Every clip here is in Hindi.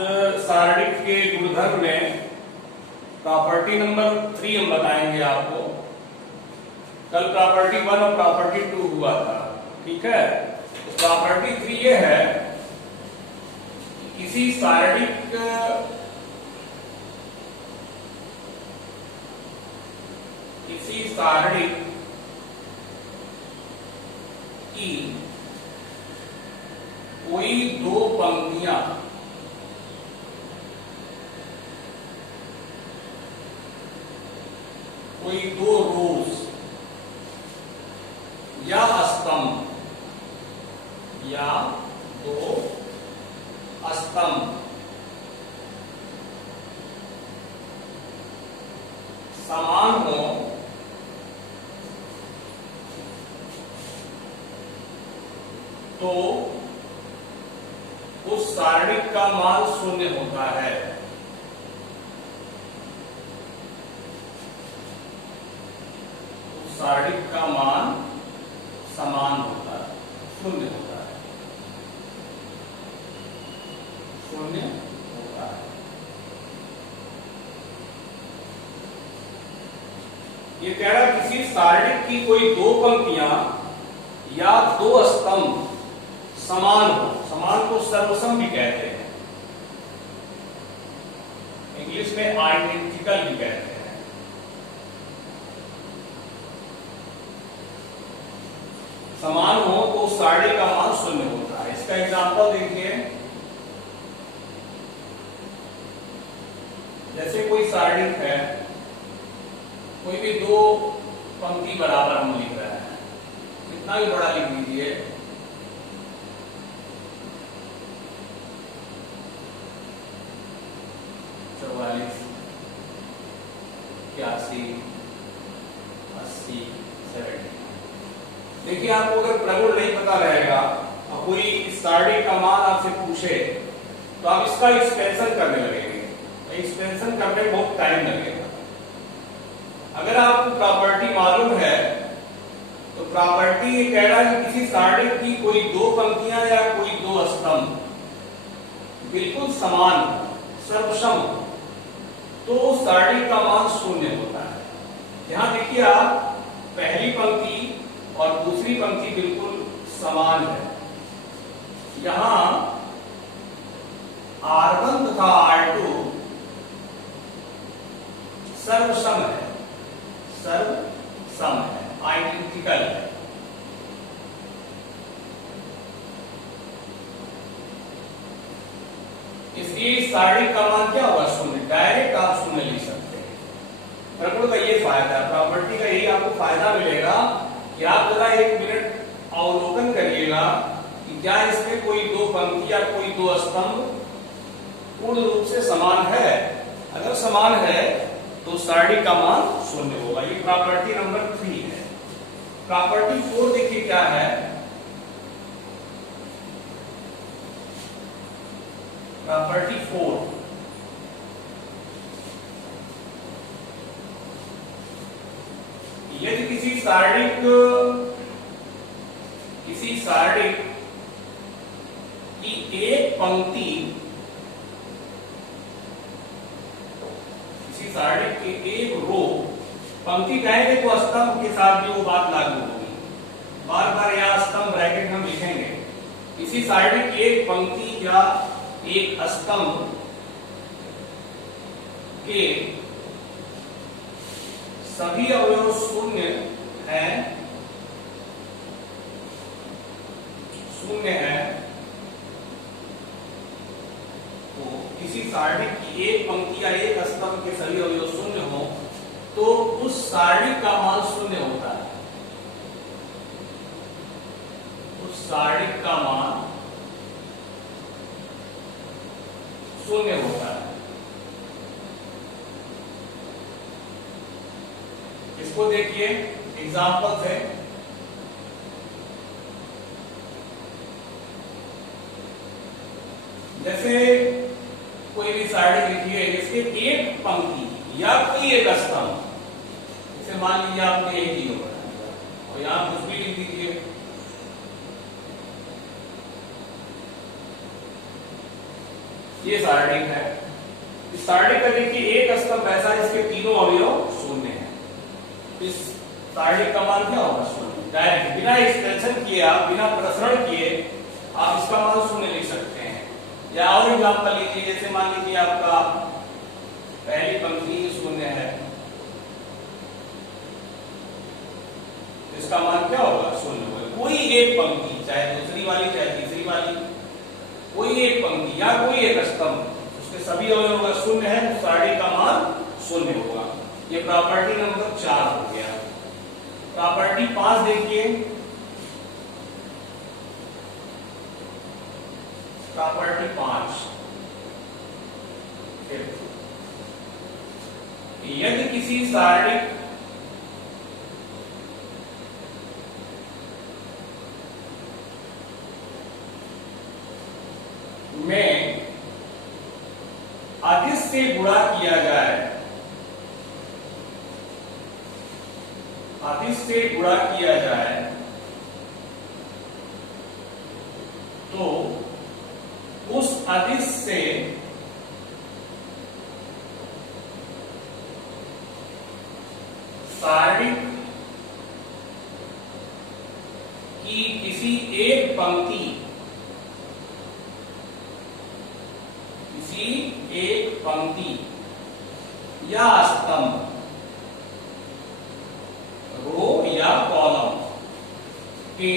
सारणिक के गुणधर्म में प्रॉपर्टी नंबर 3 हम बताएंगे आपको। कल प्रॉपर्टी 1 और प्रॉपर्टी 2 हुआ था, ठीक है। तो प्रॉपर्टी 3 ये है कि किसी सारणिक की कोई दो पंक्तियां कोई दो रोज या स्तंभ समान हो तो उस सारणिक का मान शून्य होता है। उस सारणिक का मान समान होता है, शून्य होता है, शून्य होता है। ये कह रहा है किसी सारणिक की कोई दो पंक्तियां या दो स्तंभ समान हो। समान को सर्वसम भी कहते हैं, इंग्लिश में आइडेंटिकल भी कहते हैं। समान हो तो सारणी का मान शून्य होता है। इसका एग्जांपल देखिए, जैसे कोई सारणी है, कोई भी दो पंक्ति बराबर हम लिख रहे हैं, कितना भी बड़ा लिख दीजिए, देखिए आपको अगर प्रगुण नहीं पता रहेगा और कोई इस सारणी का मान आपसे पूछे तो आप इसका एक्सपेंशन करने लगेंगे। एक्सपेंशन करने में बहुत टाइम लगेगा। अगर आपको प्रॉपर्टी मालूम है तो प्रॉपर्टी ये कह रहा है कि किसी सारणी की कोई दो पंक्तियां या कोई दो स्तंभ बिल्कुल समान हो, सर्वसम हो, तो उस सारणी का मान शून्य होता है। यहां देखिए आप, पहली पंक्ति और दूसरी पंक्ति बिल्कुल समान है। यहां R1 तथा R2 सर्वसम है, सर्वसम है, आइडेंटिकल है। इसलिए इस सारणी का मान क्या होगा? शून्य। डायरेक्ट आप शून्य लिख सकते हैं। प्रगुण का ये फायदा है, प्रॉपर्टी का यही आपको फायदा मिलेगा कि आप जरा 1 मिनट अवलोकन करिएगा कि क्या इसमें कोई दो पंक्ति या कोई दो स्तंभ पूर्ण रूप से समान है। अगर समान है तो सारणी का मान शून्य होगा। ये प्रॉपर्टी नंबर 3 है। प्रॉपर्टी 4 देखिए क्या है। प्रॉपर्टी 4, यदि किसी सारणिक की एक पंक्ति, किसी सारणिक की एक रो, पंक्ति कहेंगे तो स्तंभ के साथ भी वो बात लागू होगी। बार बार यहां स्तंभ ब्रैकेट हम लिखेंगे। किसी सारणिक की एक पंक्ति या एक स्तंभ के सभी अवयव शून्य है, तो किसी सारणी की एक पंक्ति या एक स्तंभ के सभी अवयव शून्य हो तो उस सारणी का मान शून्य होता है। उस सारणी का मान शून्य होता है। इसको देखिए एग्जाम्पल है। जैसे कोई भी सारणी लिखिए, इसके एक पंक्ति या कोई एक स्तंभ, जैसे मान लीजिए आपने एक ही बनाया और यहां कुछ भी लिख दीजिए। ये सारणिक है। इस सारणिक का देखिए एक स्तंभ ऐसा है इसके तीनों अवयव शून्य है। इस सारणिक का मान क्या होगा? शून्य। डायरेक्ट बिना एक्सटेंशन किए, आप बिना प्रसरण किए आप इसका मान शून्य लिख सकते हैं। या और एग्जांपल लीजिए, जैसे मान लीजिए आपका पहली पंक्ति शून्य है, इसका मान क्या होगा? शून्य होगा। कोई एक पंक्ति, चाहे दूसरी वाली चाहे तीसरी वाली, कोई एक पंक्ति या कोई एक स्तंभ, उसके सभी अवयव शून्य है तो सारणी का मान शून्य होगा। ये प्रॉपर्टी नंबर 4 हो गया। प्रॉपर्टी 5 देखिए, प्रॉपर्टी 5, यदि किसी सारणिक में अदिश से गुणा किया जाए, अदिश से गुणा किया जाए तो उस अदिश से सारणिक की किसी एक पंक्ति, किसी एक पंक्ति या स्तंभ, रो या कॉलम के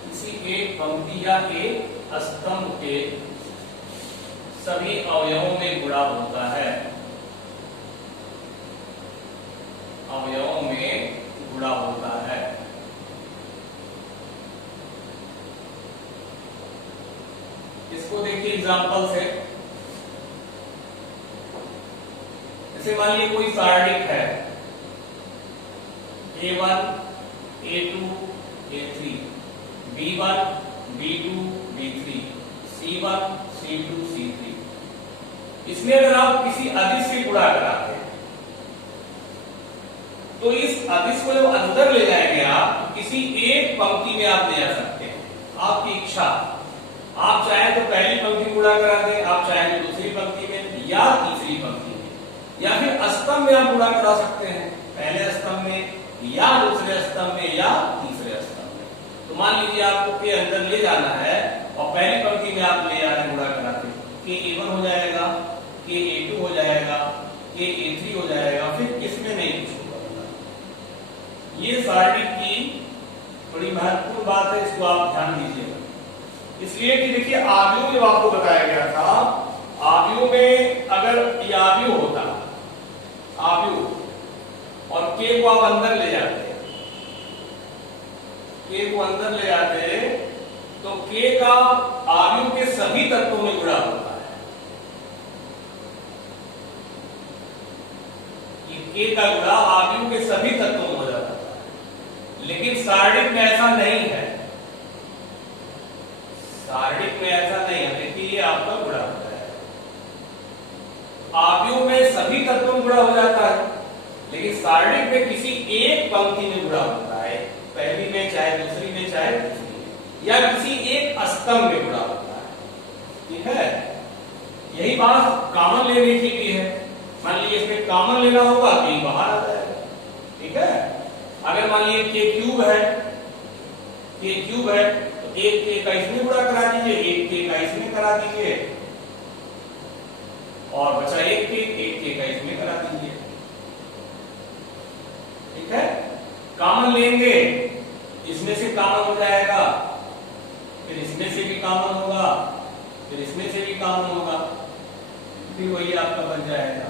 किसी एक पंक्ति या एक स्तंभ के सभी अवयवों में गुणा होता है, अवयवों में गुणा होता है। इसको देखिए एग्जांपल से, जैसे मान लीजिए कोई सारणिक है A1 A2 A3, B1 B2 B3, C1 C2 C3। इसमें अगर आप किसी अदिश से गुणा कराते हैं तो इस अदिश को जब अंदर ले जाएंगे आप, तो किसी एक पंक्ति में आप ले जा सकते हैं, आपकी इच्छा। आप चाहे तो पहली पंक्ति गुणा करा दें, आप चाहे तो दूसरी पंक्ति में या तीसरी पंक्ति में, या फिर स्तंभ में आप गुणा करा सकते हैं, पहले स्तंभ में या दूसरे स्तंभ में या तीसरे स्तंभ में। तो मान लीजिए आपको के अंदर ले जाना है और पहली पंक्ति में आप ले जा रहे गुणा कराते, के A1 हो जाएगा, के A2 हो जाएगा, के A3 हो जाएगा, फिर किसमें नहीं कुछ होगा। ये सारणिक की बड़ी महत्वपूर्ण बात है, इसको आप ध्यान दीजिएगा। इसलिए कि देखिए आव्यूह जब आपको बताया गया था, आव्यूह में अगर ये आव्यूह होता, आव्यूह और के को आप अंदर ले जाते, के को अंदर ले जाते तो के का आव्यूह के सभी तत्वों में गुणा होता है। ये के का गुणा आव्यूह के सभी तत्वों में हो जाता है, लेकिन सारणिक में ऐसा नहीं है। सारणिक में ऐसा नहीं है। देखिए ये आपका गुणा होता है, आव्यूह में सभी तत्वों में गुणा हो जाता है, लेकिन सारणिक में किसी एक पंक्ति में गुणा होता है, पहली में चाहे दूसरी में चाहे तीसरी में, या किसी एक स्तंभ में गुणा होता है। ठीक है, यही बात कॉमन लेने की भी है। मान लीजिए इसमें कॉमन लेना होगा तो ये बाहर आ जाएगा। ठीक है, अगर मान लीजिए के क्यूब है, के क्यूब है तो एक के का इसमें गुणा करा दीजिए, एक के का इसमें करा दीजिए, और बचा एक के का इसमें करा दीजिए। ठीक है, कॉमन लेंगे, इसमें से कॉमन हो जाएगा, फिर इसमें से भी कॉमन होगा, फिर इसमें से भी कॉमन होगा, फिर वही आपका बन जाएगा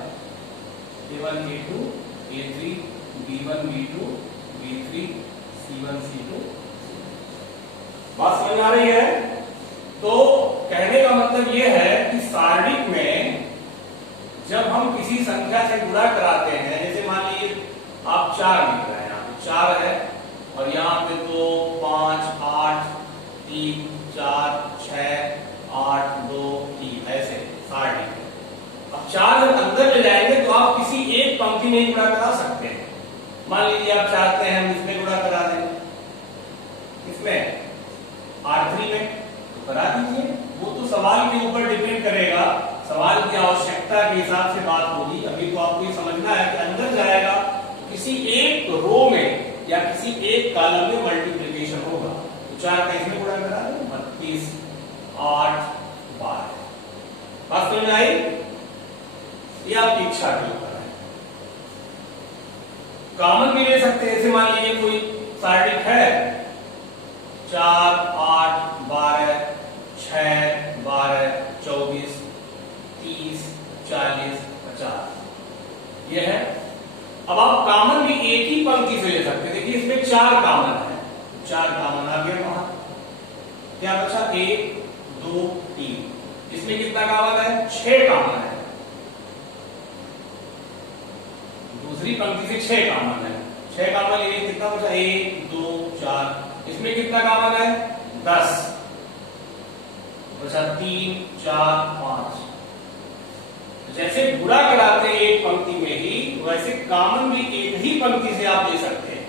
A1 A2 A3 B1 B2 B3 C1 C2। बात समझ आ रही है? तो कहने का मतलब यह है कि सारणिक में जब हम किसी संख्या से गुणा कराते हैं, जैसे मान लीजिए आप 4 लिख रहे हैं, यहाँ पे 4 है और यहाँ पे 2 5 8 3 4 6 8 2 3 ऐसे सारणिक। अब 4 जब अंदर ले जाएंगे तो आप किसी एक पंक्ति में गुणा करा सकते हैं। मान लीजिए आप चाहते हैं हम इसमें गुणा करा दें, इसमें R3 में, बता दीजिए, वो तो सवाल के ऊपर डिपेंड करेगा, सवाल की आवश्यकता के हिसाब से बात होगी। अभी तो आपको ये समझना है कि अंदर जाएगा तो किसी एक रो में या किसी एक कॉलम में मल्टीप्लिकेशन होगा। तो 4 का इसमें गुणा करा दो, 32, 8, 12। बात समझ आई? ये आपकी इच्छा के ऊपर है। कॉमन भी ले सकते हैं, ऐसे मान लीजिए कोई सारणिक है 4, 8, 12, 6, 12, 24, 30, 40, 50 ये है। अब आप कॉमन भी एक ही पंक्ति से ले सकते हैं। देखिए इसमें 4 कॉमन है, 4 कॉमन आ गया वहां, क्या बचा 1, 2, 3। इसमें कितना कॉमन है? 6 कॉमन है। दूसरी पंक्ति से 6 कॉमन है, 6 कॉमन लिए कितना बचा? 1, 2, 4। इसमें कितना कॉमन है? 10 बचा, 3, 4, 5। जैसे गुणा कराते हैं एक पंक्ति में ही, वैसे कॉमन भी एक ही पंक्ति से आप ले सकते हैं।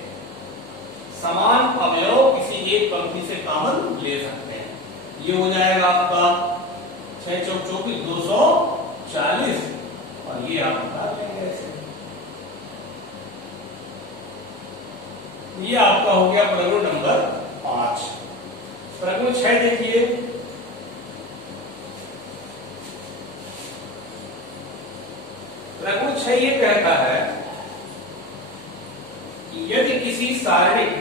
समान अवयव किसी एक पंक्ति से कॉमन ले सकते हैं। ये हो जाएगा आपका 6 चौक 24, 240, और ये आप निकाल लेंगे ऐसे। ये आपका हो गया प्रगुण नंबर 5। प्रगुण 6 देखिए, प्रगुण 6 ये कहता है कि यदि किसी सारणिक,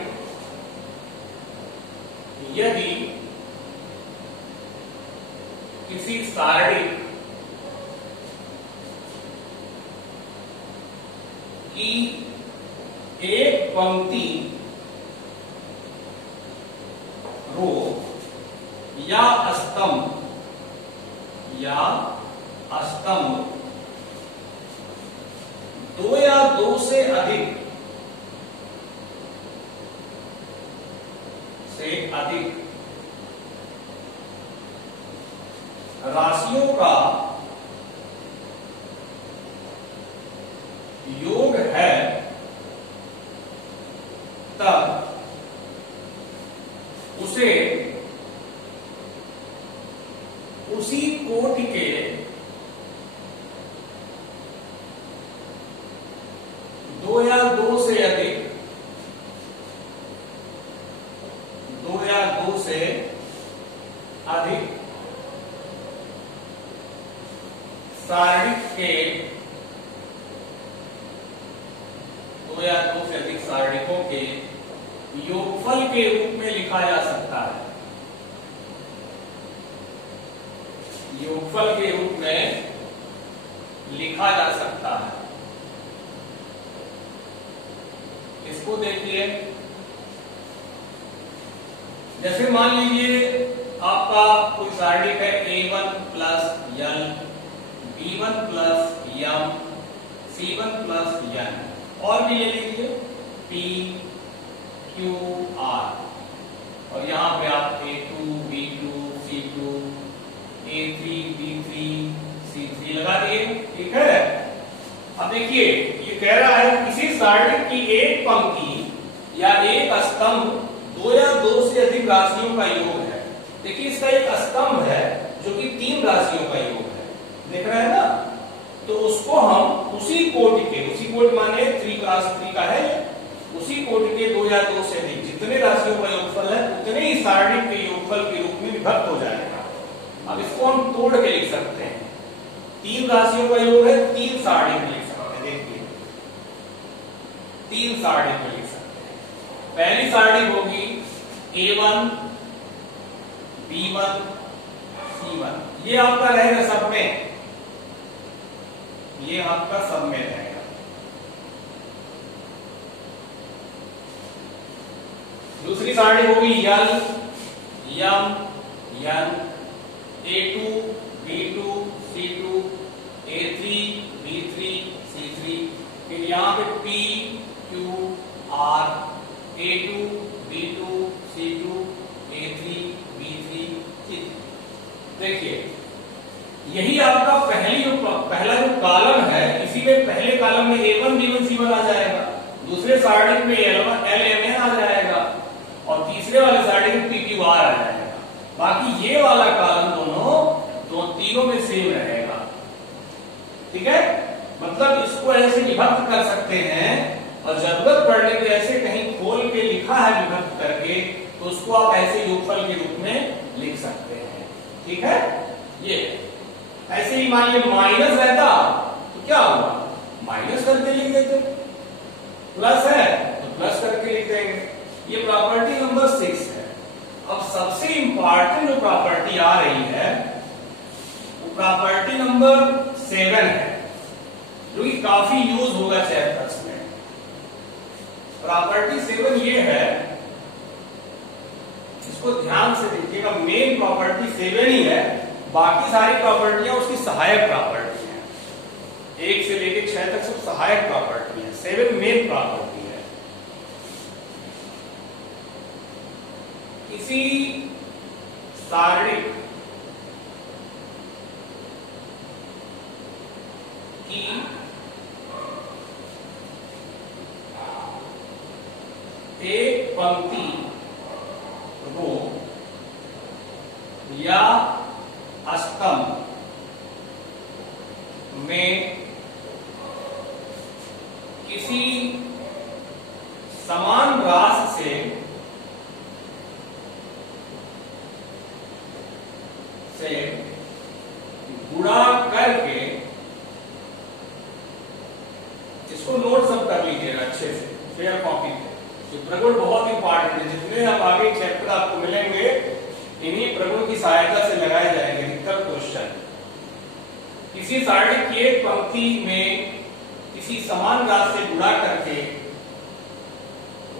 यदि किसी सारणिक की एक पंक्ति रो या स्तंभ 2 या 2 से अधिक राशियों का योग है, तब उसे उसी कोटि के दो या दो से अधिक सारणिक के 2 या 2 से अधिक सारणिकों के योगफल के रूप में लिखा जा सकता है। योगफल के रूप में लिखा जा सकता है। इसको देखिए, जैसे मान लीजिए आपका कोई सारणिक है A1 plus L, B1 plus M, C1 plus N, और भी ले लीजिए P, Q, R, और यहां पे आप A2, B2, C2, A3, B3, C3 लगा दिए। ठीक है। अब देखिए ये कह रहा है किसी सारणिक की एक पंक्ति या एक स्तंभ 2 या 2 से अधिक राशियों का योग है। देखिए इसका एक स्तंभ है जो कि 3 राशियों का योग है, देख रहे हैं ना। तो उसको हम उसी कोटि माने 3 क्रॉस 3 का है, उसी कोटि के 2 या 2 से अधिक जितने राशियों का योगफल है उतने ही सारणिक के योगफल के रूप में विभक्त हो जाएगा। अब इसको हम तोड़ के लिख सकते हैं। 3 राशियों का योग है, 3 सारणिक लिख सकते हैं। देखिए 3 सारणिक लिख सकते हैं। पहली सारणिक होगी A1, B1, C1, ये आपका रहेगा सब में, ये आपका सब में रहेगा। दूसरी सारणी होगी L, M, N, A2, B2, C2, A3, B3, C3, फिर यहाँ पे P, Q, R, A2, B2, C2, A3, B3, C3। देखिए यही आपका पहला जो कॉलम है, इसी में पहले कॉलम में A1, B1, C1 आ जाएगा, दूसरे सारणी में L1, L, M, N आ जाएगा, और तीसरे वाले सारणी में P, Q, R आ जाएगा। बाकी ये वाला कॉलम दो तीनों में सेम रहेगा। ठीक है, मतलब इसको ऐसे विभक्त कर सकते हैं और जरूरत पड़ने पे ऐसे कहीं खोल के लिखा है विभक्त करके, तो उसको आप ऐसे योगफल के रूप में लिख सकते हैं। ठीक है, ये ऐसे ही मान लीजिए माइनस रहता तो क्या हुआ, माइनस करके लिख देते, प्लस है तो प्लस करके लिख देंगे। ये प्रॉपर्टी नंबर 6 है। अब सबसे इंपॉर्टेंट जो प्रॉपर्टी आ रही है वो प्रॉपर्टी नंबर 7 है, जो कि काफी यूज होगा चैप्टर्स में। प्रॉपर्टी 7 ये है, इसको ध्यान से देखिएगा, मेन प्रॉपर्टी 7 ही है, बाकी सारी प्रॉपर्टियां उसकी सहायक प्रॉपर्टी हैं। 1 से लेकर 6 तक सब सहायक प्रॉपर्टी है, 7 मेन प्रॉपर्टी है। किसी सारणिक की एक पंक्ति रो या स्तंभ में किसी समान राशि से गुणा करके, इसको नोट सब कर लीजिएगा अच्छे से फेयर कॉपी पे। ये प्रगुण बहुत इंपॉर्टेंट है, जितने हम आगे चैप्टर आपको मिलेंगे इन्हीं प्रगुण की सहायता से लगाए जाएंगे अधिकतर क्वेश्चन। किसी सारणिक की एक पंक्ति में किसी समान राशि से गुणा करके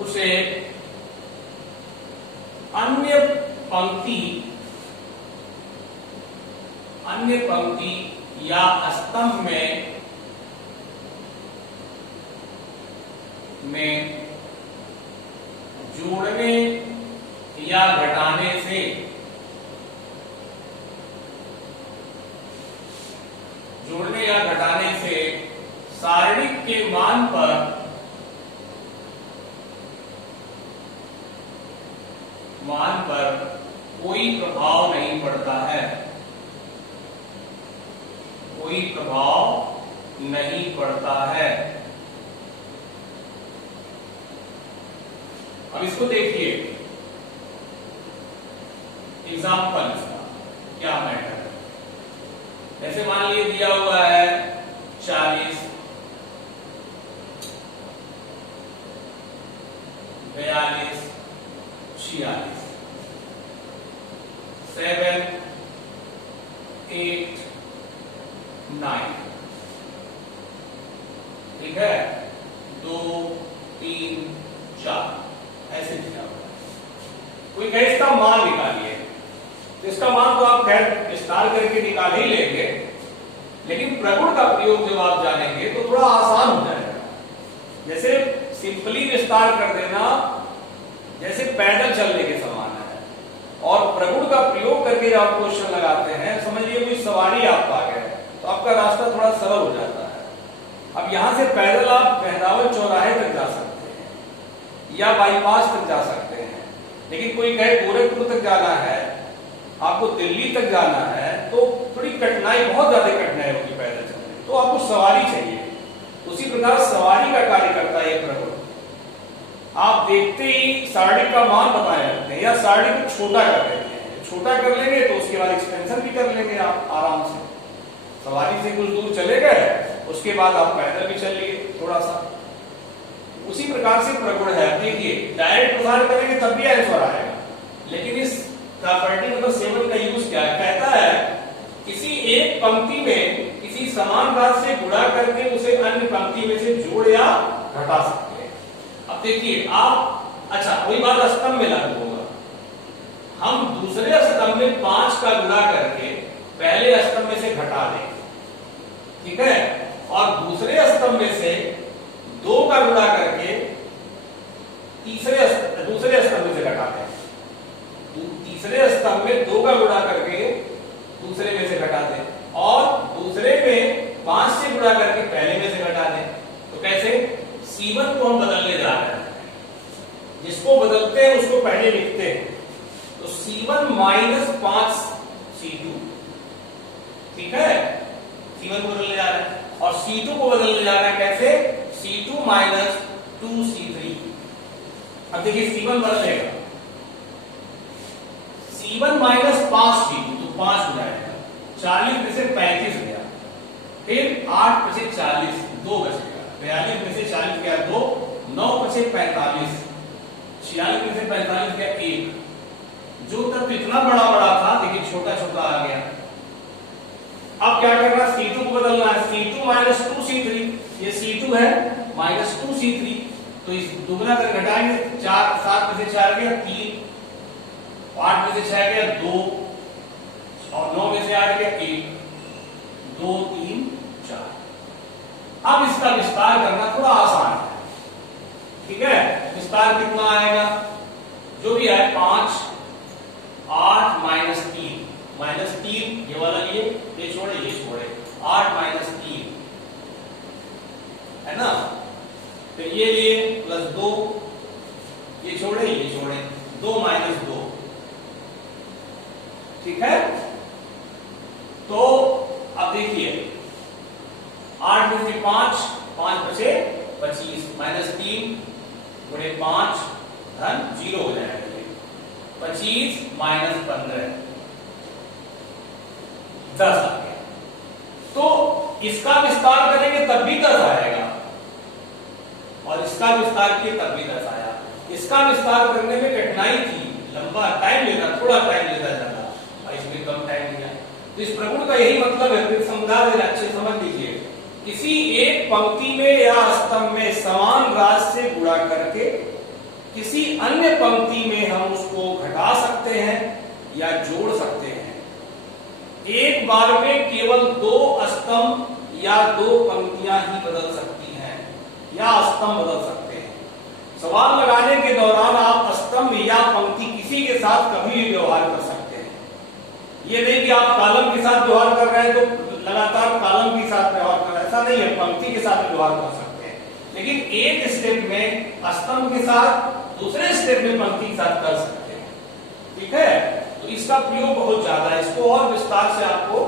उसे अन्य पंक्ति या स्तंभ में जोड़ने या घटाने से सारणिक के मान पर कोई प्रभाव नहीं पड़ता है, कोई प्रभाव नहीं पड़ता है। अब इसको देखिए, एग्जाम्पल इसका क्या मैटर है। जैसे मान लीजिए दिया हुआ है 40, 42, 46, 7, 8, 9, ठीक है, 2, 3, 4 ऐसे दिया हुआ है। कोई कहे इसका मान निकालिए, तो इसका मान तो आप खैर विस्तार करके निकाल ही लेंगे, लेकिन प्रगुण का प्रयोग जब आप जानेंगे तो थोड़ा आसान हो जाएगा। जैसे सिंपली विस्तार कर देना जैसे पैदल चलने के समान है, और प्रगुण का प्रयोग करके जब आप क्वेश्चन लगाते हैं, समझिए कोई सवारी आप आ गए तो आपका रास्ता थोड़ा सरल हो जाता है। अब यहां से पैदल आप मेहरावल चौराहे तक जा सकते हैं या बाईपास तक जा सकते हैं, लेकिन कोई कहे गोरखपुर तक जाना है, आपको दिल्ली तक जाना है, तो थोड़ी कठिनाई, बहुत ज्यादा कठिनाई होगी पैदल चलने, तो आपको सवारी चाहिए। उसी प्रकार सवारी का कार्य करता है ये प्रगुण। आप देखते ही सारणी का मान बताए रखते हैं या सारणी को छोटा कर देते हैं। छोटा कर लेंगे तो उसके बाद एक्सपेंशन भी कर लेंगे आप आराम से। सवारी से कुछ दूर चले गए, उसके बाद आप पैदल भी चल लिए थोड़ा सा। उसी प्रकार से प्रगुण है। देखिए डायरेक्ट प्रसार करेंगे तब भी आंसर आएगा, लेकिन इस प्रॉपर्टी नंबर 7 का यूज क्या है, कहता है किसी एक पंक्ति में किसी समान राशि से गुणा करके उसे अन्य पंक्ति में से जोड़ या घटा सकते हैं। अब देखिए आप, अच्छा वही बात स्तंभ में लागू होगा। हम दूसरे स्तंभ में 5 का गुणा करके पहले स्तंभ में से घटा देंगे, ठीक है, और दूसरे स्तंभ में से 2 का गुणा करके दूसरे स्तंभ में से घटा दें। तीसरे स्तंभ में 2 का गुणा करके दूसरे में से घटा दें, और दूसरे में 5 से गुणा करके पहले में से घटा दें। तो कैसे, C1 को हम बदलने जा रहे हैं, जिसको बदलते हैं उसको पहले लिखते हैं, तो C1 माइनस 5 C2, ठीक है, C1 को बदलने जा रहा है और C2 को बदलने जा रहा है कैसे, C2 माइनस 2 C3। अब देखिए C1 बदलेगा, C1 माइनस 5 C2 तो 5 हो जाएगा, 40 में से 35 गया, फिर 8 में से 40 2 बचेगा, 42 में से 40 गया 2, 9 में से 45, 46 में से 45 गया 1। जो तब इतना बड़ा बड़ा था देखिए छोटा छोटा आ गया। अब क्या करना, C2 को बदलना है, C2 माइनस 2 C3, ये C2 है माइनस 2 C3, तो इस दुगना कर घटाएंगे, 4 7 में से 4 गया 3, 8 में से 6 गया 2 और 9 में से 8 गया 1, 2 3 4। अब इसका विस्तार करना थोड़ा आसान है, ठीक है। विस्तार कितना आएगा, जो भी है 5 8 माइनस 3 ये वाला लिए, ये छोड़े 8 माइनस 3 है ना, फिर ये लिए प्लस 2, ये छोड़े 2 माइनस 2, ठीक है। तो अब देखिए 8 में से 5 बचे 25 माइनस 3 गुणे 5 धन 0 हो जाएगा, 25 माइनस 15 10 आ गया। तो इसका विस्तार करेंगे तब भी 10 आएगा और इसका विस्तार किए तब भी 10 आया। इसका विस्तार करने में कठिनाई थी, लंबा टाइम लेता, थोड़ा टाइम लेता ज्यादा और इसमें कम टाइम लिया। तो इस प्रगुण का यही मतलब है, फिर समझा देना, अच्छे समझ लीजिए, किसी एक पंक्ति में या स्तंभ में समान राशि से गुणा करके किसी अन्य पंक्ति में हम उसको घटा सकते हैं या जोड़ सकते हैं। एक बार में केवल 2 स्तंभ या 2 पंक्तियां ही बदल सकती हैं या स्तंभ बदल सकते हैं। सवाल लगाने के दौरान आप स्तंभ या पंक्ति किसी के साथ कभी भी व्यवहार कर सकते हैं। ये नहीं कि आप कॉलम के साथ व्यवहार कर रहे हैं तो लगातार कॉलम के साथ व्यवहार कर रहे हैं, ऐसा नहीं है, पंक्ति के साथ व्यवहार कर सकते हैं, लेकिन एक स्टेप में स्तंभ के साथ, दूसरे स्टेप में पंक्ति के साथ कर सकते हैं, ठीक है। तो इसका प्रयोग बहुत ज्यादा है, इसको और विस्तार से आपको